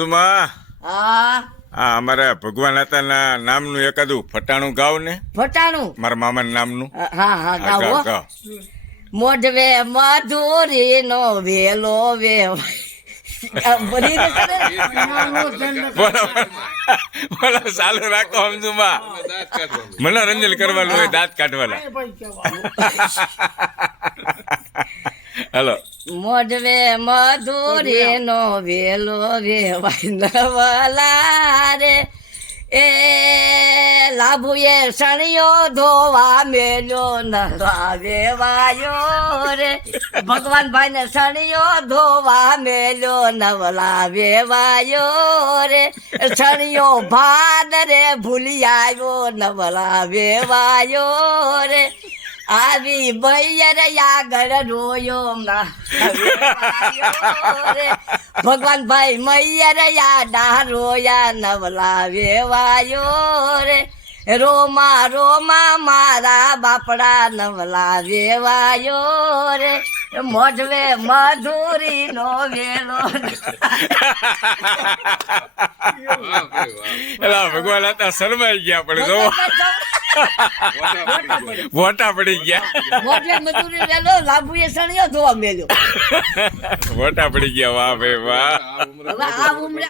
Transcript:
હમદુમાં હા. આ અમારે ભગવાન હતાના નામનું એકાદું ફટાણું ગાવ ને. ફટાણું? મારા મામાના નામનું. હા હા હા, ગાવ. મોઢવે મધુરી નો વેલો વે. ને? બોલો ચાલુ રાખો હમદુમાં મનોરંજન કરવાનું હોય દાંત કાઢવાના. હાલો. મોઢવે મધુરી નો વેલો વેવાય નવલા રે. એ લાભુએ સણિયો ધોવા મેલ્યો નવા વેવાયો રે. ભગવાન ભાઈ ને સણિયો ધોવા મેલ્યો નવલા વેવાયો રે. સણિયો ભાદ રે ભૂલી આવ્યો નવલા વેવાયો રે. આવી બૈયર આગળ રોયો. ભગવાન ભાઈ મૈયા યાડા રોયા નવલા વેવાયો રે. રોમા રોમા મારા બાપડા નવલા વેવાયો રે. મોઢવે મધુરી નો વેલો ભગવાન હતા શરમાઈ ગયા પણ જો વોટા પડી ગયા. મોઢવે મધુરી વેલો લાભુએ સણિયો ધોવા મેલ્યો. વોટા પડી ગયા. વાહ ભાઈ વાહ. આ ઉમરે